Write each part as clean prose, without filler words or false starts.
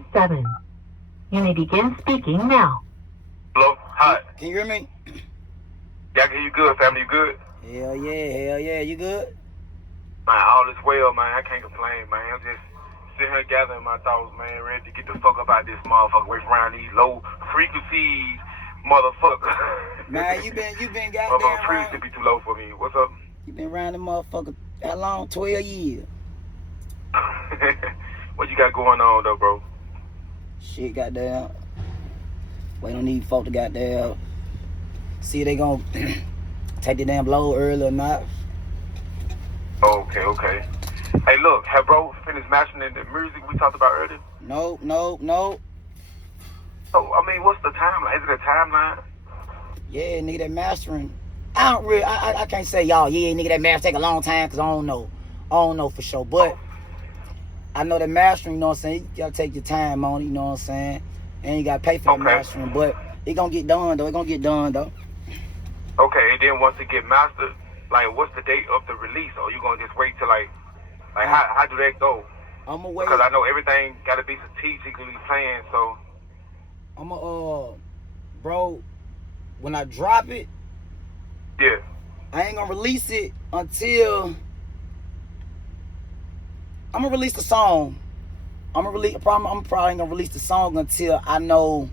press 7. You may begin speaking now. Hello? Hi. Can you hear me? Yeah, I can hear you good, family. You good? Hell yeah. You good? Man, all is well, man. I can't complain, man. I'm just sitting here gathering my thoughts, man, ready to get the fuck up out this motherfucker, away from around these low frequencies, motherfucker. Man, you been goddamn motherfucker frequency be too low for me. What's up? You been around the motherfucker how long? 12 years. What you got going on, though, bro? Shit, goddamn. Wait on these folk to goddamn see if they gonna take the damn load early or not. Okay. Hey, look, have bro finished mastering the music we talked about earlier? No. So, I mean, what's the timeline? Is it a timeline? Yeah, nigga, that mastering. I can't say y'all, yeah, nigga, that master take a long time, cause I don't know for sure. But I know that mastering, you know what I'm saying, you gotta take your time on it, you know what I'm saying? And you gotta pay for that mastering, but it gonna get done though. Okay, and then once it get mastered, like, what's the date of the release? Or you gonna just wait till like how do that go? I'ma wait. Because I know everything gotta be strategically planned, so. Bro, when I drop it, yeah, I ain't gonna release it until I'm gonna release the song. I'm probably ain't gonna release the song until I know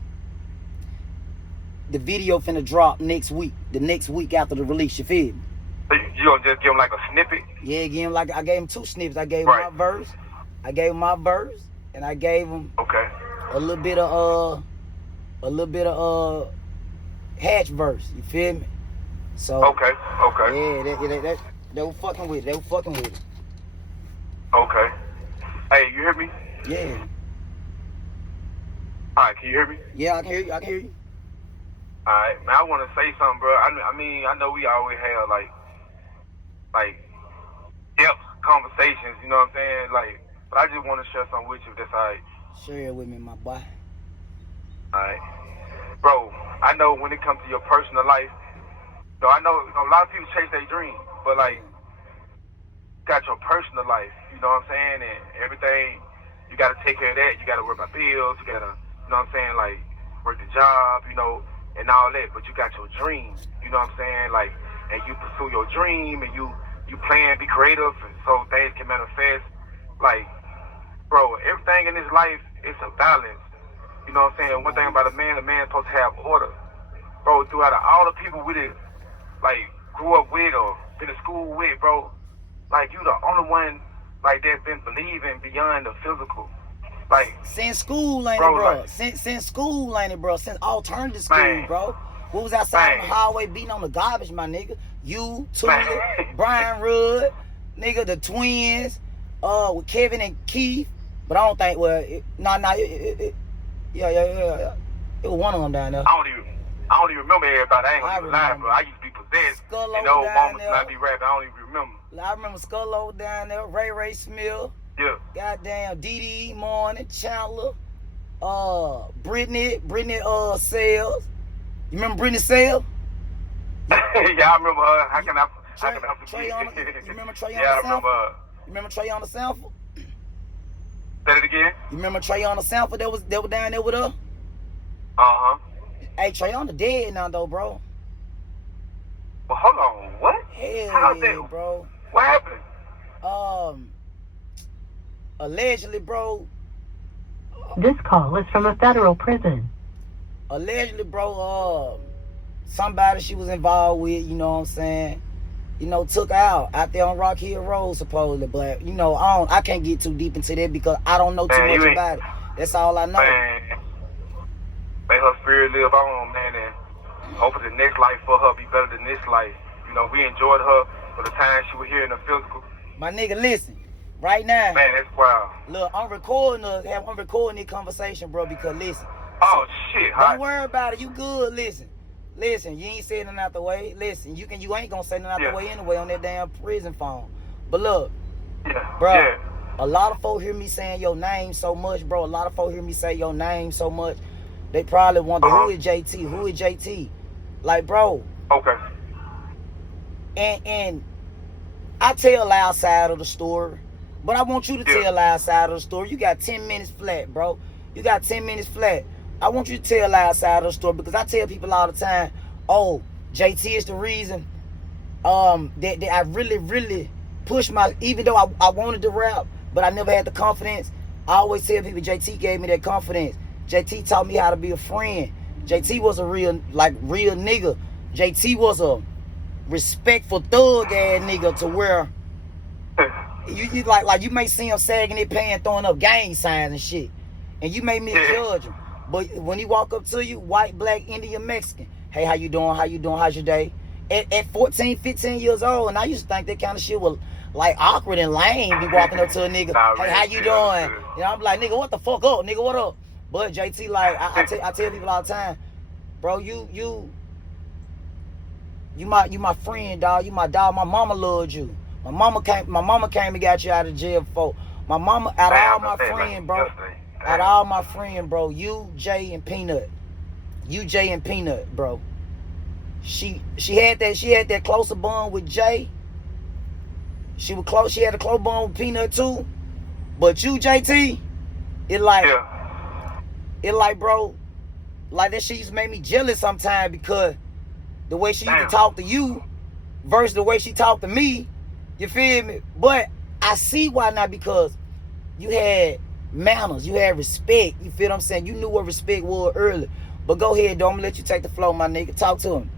the video finna drop next week. The next week after the release, you feel me? So you gonna just give him like a snippet? Yeah, I gave him 2 snippets. I gave him my verse. And I gave him a little bit of Hatch verse. You feel me? So okay. Yeah, they were fucking with it. Okay. Hey, you hear me? Yeah. Alright, can you hear me? Yeah, I can hear you. Alright, man, I want to say something, bro. I mean, I know we always have like depth conversations, you know what I'm saying? Like, but I just want to share something with you. That's alright. Share it with me, my boy. Alright, bro. I know when it comes to your personal life, I know a lot of people chase their dream, but like, you got your personal life, you know what I'm saying, and everything. You got to take care of that. You got to work my bills. You got to, you know what I'm saying, like, work the job, and all that. But you got your dream, you know what I'm saying, like, and you pursue your dream, and you plan, be creative, so things can manifest. Like, bro, everything in this life is a balance. You know what I'm saying? One thing about a man's supposed to have order. Bro, throughout all the people we did, like, grew up with or been to school with, bro, like, you the only one, like, that's been believing beyond the physical. Like, since school, ain't it, bro? Like, since school, ain't it, bro? Since alternative school, bro. What was outside on the hallway beating on the garbage, my nigga? You, Tula, Brian Rudd, nigga, the twins, with Kevin and Keith. But I don't think, yeah. It was one of them down there. I don't even remember everybody. I ain't gonna lie, bro. I used to be possessed. Scullo and those down moments there. when I be rapping, I don't even remember. I remember Scullo down there, Ray Smith. Yeah. Goddamn, Dee Morning, Chandler, Brittany, Sales. You remember Brittany Sales? Yeah, I remember her. How can I Trey on the, you remember Trey on yeah, the I remember her. You remember Trey on the sample? Say it again? You remember Trey on the sample that was down there with her? Uh-huh. Hey, Trey on the dead now though, bro. Well, hold on, what? Hell yeah, bro. What happened? Allegedly, bro. This call is from a federal prison. Allegedly, bro, somebody she was involved with, you know what I'm saying, took out there on Rock Hill Road, supposedly. But, I can't get too deep into that because I don't know too much about it. That's all I know. Man, may her spirit live on, man, and hopefully the next life for her be better than this life. We enjoyed her for the time she was here in the physical. My nigga, listen. Right now, man, that's wild. Look, I'm recording this conversation, bro, because listen. Oh shit, don't worry about it. You good? Listen, you ain't saying nothing out the way. Listen, you ain't gonna say nothing out the way anyway on that damn prison phone. But look, bro, a lot of folk hear me saying your name so much, bro. A lot of folk hear me say your name so much, they probably wonder who is JT? Who is JT? Like, bro. Okay. And I tell our side of the story. But I want you to tell our side of the story. You got 10 minutes flat, bro. You got 10 minutes flat. I want you to tell our side of the story because I tell people all the time, oh, JT is the reason that I really pushed even though I wanted to rap, but I never had the confidence. I always tell people JT gave me that confidence. JT taught me how to be a friend. JT was a real nigga. JT was a respectful thug ass nigga to where you like you may see him sagging his pants, throwing up gang signs and shit, and you may misjudge him. But when he walk up to you, white, black, Indian, Mexican, hey, how you doing? How you doing? How's your day? At 14, 15 years old, and I used to think that kind of shit was like awkward and lame. Be walking up to a nigga, hey, how you doing? You know, I'm like, nigga, what the fuck up? Nigga, what up? But JT, like, I tell people all the time, bro, you my friend, dog. You my dog. My mama loved you. My mama came and got you out of jail before. My mama, out of all my friends, bro. Out of all my friends, bro, you, Jay, and Peanut. You, Jay, and Peanut, bro. She had that closer bond with Jay. She had a close bond with Peanut too. But you, JT, it like, bro, like that shit used to make me jealous sometimes because the way she used to talk to you versus the way she talked to me, you feel me? But I see why now, because you had manners, you had respect, you feel what I'm saying? You knew what respect was early. But go ahead, though, I'm gonna let you take the floor, my nigga. Talk to him.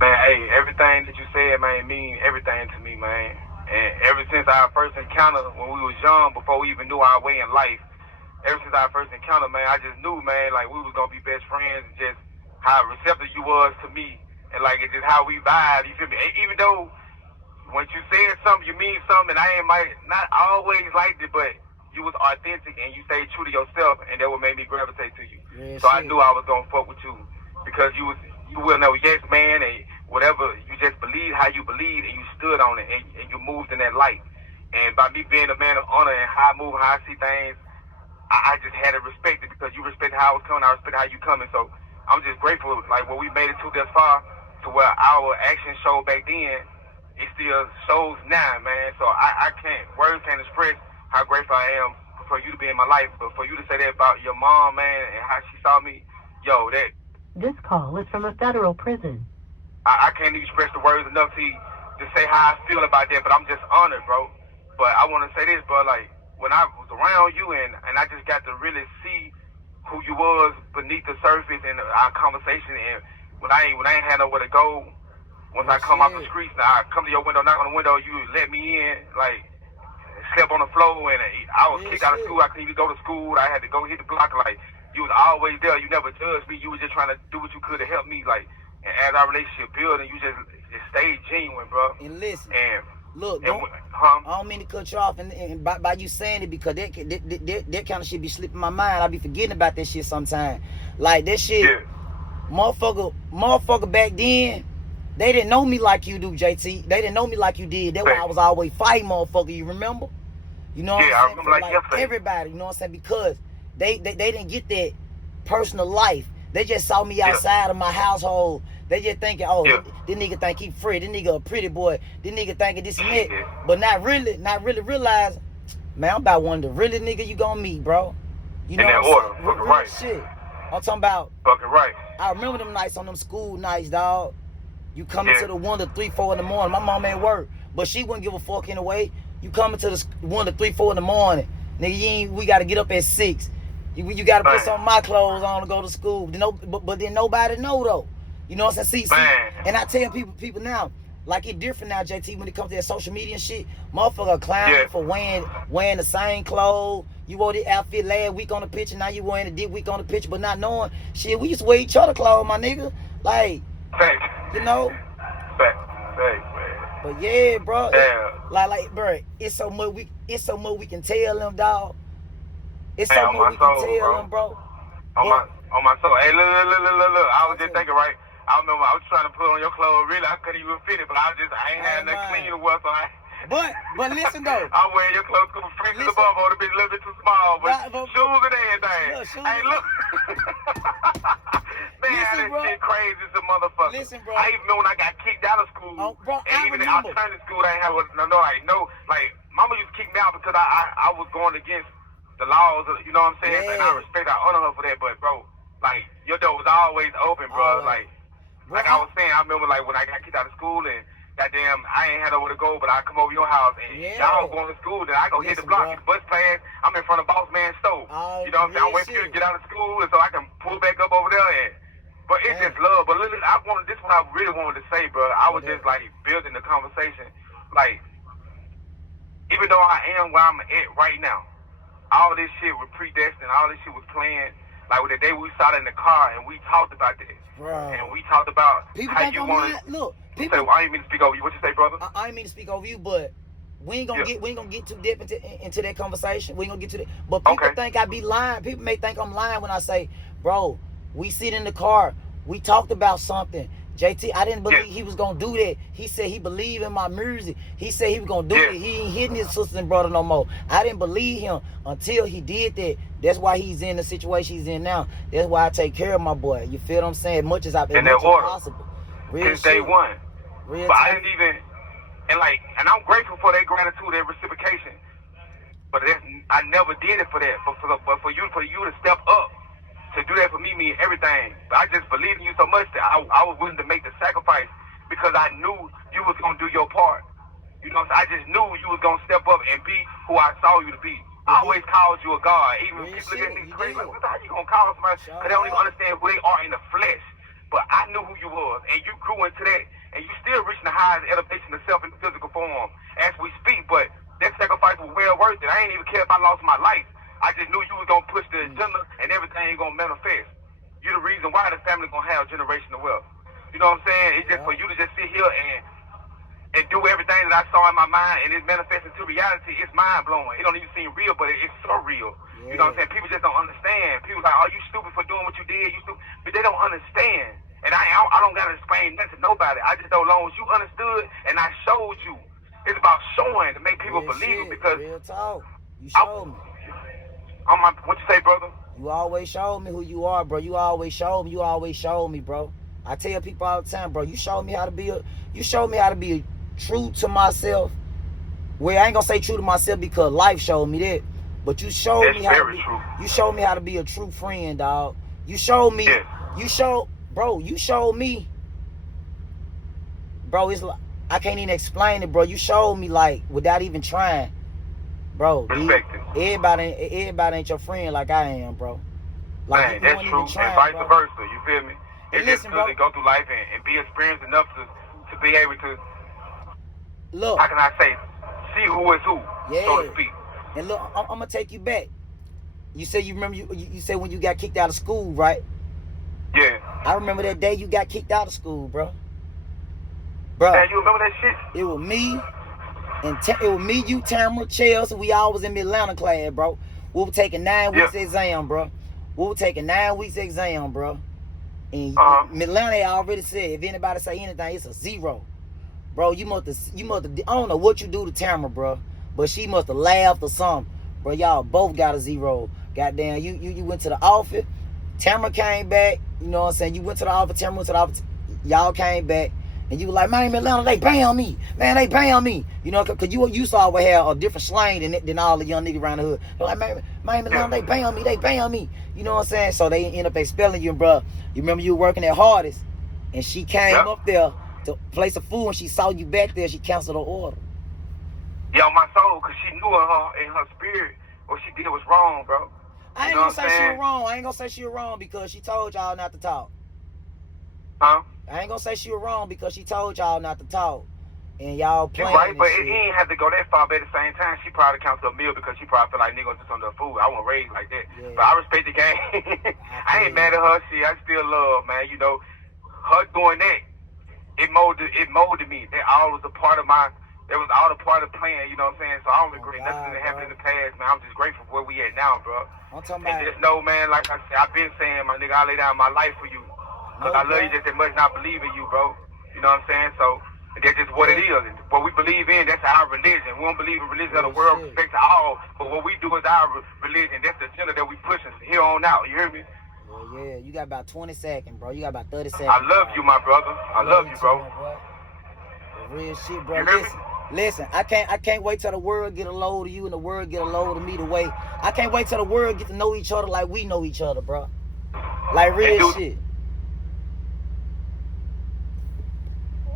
Man, hey, everything that you said, man, mean everything to me, man. And ever since our first encounter when we was young, before we even knew our way in life, ever since our first encounter, man, I just knew, man, like we was gonna be best friends, and just how receptive you was to me, and like it's just how we vibe, you feel me? Even though once you said something, you mean something, and I might not always liked it, but you was authentic and you stayed true to yourself, and that what made me gravitate to you. Yeah, so I knew I was gonna fuck with you because you will know yes man, and whatever, you just believe how you believe, and you stood on it, and you moved in that light. And by me being a man of honor and how I move, how I see things, I just had to respect it because you respect how I was coming, I respect how you coming. So I'm just grateful, like what we made it to this far, to where our action showed back then, it still shows now, man. So words can't express how grateful I am for you to be in my life. But for you to say that about your mom, man, and how she saw me, yo, that. This call is from a federal prison. I can't even express the words enough to say how I feel about that, but I'm just honored, bro. But I want to say this, bro, like, when I was around you and I just got to really see who you was beneath the surface and our conversation, and when I ain't had nowhere to go, once I come out the streets, now I come to your window, knock on the window, you let me in, like, slept on the floor, and I was kicked out of school. I couldn't even go to school. I had to go hit the block. Like, you was always there. You never judged me. You was just trying to do what you could to help me. Like, and as our relationship built, and you just stayed genuine, bro. And listen, and look, I don't mean to cut you off, and by you saying it, because that kind of shit be slipping my mind. I be forgetting about that shit sometimes. Like, that shit, motherfucker back then, they didn't know me like you do, JT. They didn't know me like you did. That's why I was always fighting, motherfucker. You remember? You know what I'm saying? I remember like everybody, you know what I'm saying? Because they didn't get that personal life. They just saw me outside of my household. They just thinking, oh, this nigga think he free. This nigga a pretty boy. This nigga thinking this and that. But not really realizing, man, I'm about one of the really nigga you gonna meet, bro. You know what I'm saying? Real right. Shit. I'm talking about. Fucking right. I remember them nights on them school nights, dog. You coming to the 1 to 3, 4 in the morning. My mom at work, but she wouldn't give a fuck anyway. You coming to the 1 to 3, 4 in the morning, nigga. We gotta get up at 6. You gotta put some of my clothes on to go to school. But then nobody know though. You know what I'm saying? See, and I tell people now, like it different now, JT, when it comes to that social media and shit. Motherfucker clowning for wearing the same clothes. You wore the outfit last week on the picture, now you wearing it this week on the picture, but not knowing shit. We used to wear each other clothes, my nigga. Like, you know. But yeah, bro. Like, bro, it's so much we can tell them, dog. It's so much we can tell them, bro. On my soul. Hey, look. I was just thinking, right? I remember I was trying to put on your clothes. Really, I couldn't even fit it, but I ain't had nothing clean to wear, so But listen though. I'm wearing your clothes from free to the bum, or a little bit too small, but shoes and everything. Hey, look. Man, listen, this shit crazy as a motherfucker. Listen, bro. I even know when I got kicked out of school, bro, and even in alternative school, I ain't have like, mama used to kick me out because I was going against the laws, you know what I'm saying? Yeah. And I respect, I honor her for that. But bro, like your door was always open, bro. Always. Like I was saying, I remember like when I got kicked out of school and goddamn, I ain't had nowhere to go, but I come over your house and y'all going to school. Then I go hit the block, get the bus pass. I'm in front of Boss Man store. You know what I'm saying? I'm waiting for you to get out of school and so I can pull back up over there. But it's just love. But literally, this is what I really wanted to say, bro. I was just like building the conversation. Like, even though I am where I'm at right now, all this shit was predestined. All this shit was planned. Like the day we sat in the car and we talked about that. Bro. And we talked about people how you want to look. People say, well, I ain't mean to speak over you. What you say, brother? I ain't mean to speak over you, but we ain't gonna get too deep into that conversation. We ain't gonna get to that. But people think I be lying. People may think I'm lying when I say, bro, we sit in the car. We talked about something. JT, I didn't believe he was gonna do that. He said he believed in my music. He said he was gonna do it. He ain't hitting his sisters and brother no more. I didn't believe him until he did that. That's why he's in the situation he's in now. That's why I take care of my boy. You feel what I'm saying? Much as possible. Since day one. But I didn't even, and I'm grateful for that gratitude, that reciprocation. But I never did it for that. But for you to step up, to do that for me mean everything. But I just believed in you so much that I was willing to make the sacrifice because I knew you was going to do your part. You know what I'm saying? I just knew you was going to step up and be who I saw you to be. I always called you a God. Even when people look at me crazy, like, how you going to call somebody? Because they don't even understand who they are in the flesh. But I knew who you was, and you grew into that, and you still reaching the highest elevation of self in the physical form as we speak. But that sacrifice was well worth it. I ain't even care if I lost my life. I just knew you was gonna push the agenda and everything ain't gonna manifest. You're the reason why the family gonna have generational wealth. You know what I'm saying? It's just for you to just sit here and do everything that I saw in my mind and it manifests into reality. It's mind blowing. It don't even seem real, but it's so real. You know what I'm saying? People just don't understand. People like, oh, you stupid for doing what you did. You stupid, but they don't understand. And I don't gotta explain nothing to nobody. I just know as long as you understood and I showed you. It's about showing to make people believe it because real talk. You showed me. What you say, brother? You always showed me who you are, bro. You always showed me. You always showed me, bro. I tell people all the time, bro. You showed me how to be true to myself. Well, I ain't gonna say true to myself because life showed me that. But you showed me how to be. True. You showed me how to be a true friend, dog. You showed me. Yeah. You showed me. Bro, it's like I can't even explain it, bro. You showed me like without even trying. Bro, everybody ain't your friend like I am, bro. Like, man, that's true, and vice versa, you feel me? It's just good to go through life and be experienced enough to be able to, look, how can I say, see who is who, so to speak. And look, I'm going to take you back. You said you remember, you said when you got kicked out of school, right? Yeah. I remember that day you got kicked out of school, bro. Bro. Man, you remember that shit? It was me. And it was me, you, Tamara, Chelsea. We all was in the Atlanta class, bro. We were taking 9 weeks exam, bro. And Atlanta already said, if anybody say anything, it's a 0. Bro, you must have, I don't know what you do to Tamara, bro. But she must have laughed or something. Bro, y'all both got a 0. Goddamn, you went to the office. Tamara came back. You know what I'm saying? You went to the office. Tamara went to the office. Y'all came back. And you were like, man, Atlanta, they banned me. Man, they banned me. You know, because you saw we had a different slang than all the young niggas around the hood. They're like, man, Atlanta, they banned me. You know what I'm saying? So they end up expelling you, bro. You remember you were working at Hardships, and she came up there to place a food, and she saw you back there. She canceled her order. Yeah, on my soul, because she knew in her spirit what she did was wrong, bro. I ain't gonna say she was wrong. I ain't gonna say she was wrong because she told y'all not to talk. Huh? I ain't gonna say she was wrong because she told y'all not to talk. And y'all playing right, but it ain't have to go that far. But at the same time, she probably canceled a meal because she probably feel like niggas just on the food. I wasn't raised like that. Yeah. But I respect the game. I ain't mad at her. I still love, man. You know, her doing that, it molded me. That all was a part of that was all a part of the plan, you know what I'm saying? So I don't regret nothing that happened in the past, man. I'm just grateful for where we at now, bro. I'm talking about just know, man, like I said, I've been saying, my nigga, I lay down my life for you. Because I love you just as much and I believe in you, bro. You know what I'm saying? So that's just what it is. What we believe in, that's our religion. We don't believe in religion of the world, respect to all. But what we do is our religion. That's the agenda that we pushing here on out. You hear me? Yeah. You got about 20 seconds, bro. You got about 30 seconds. I love you, my brother. I love you, bro. Real shit, bro. Listen, Listen, I can't wait till the world get a load of you and the world get a load of me the way. I can't wait till the world get to know each other like we know each other, bro. Like real shit.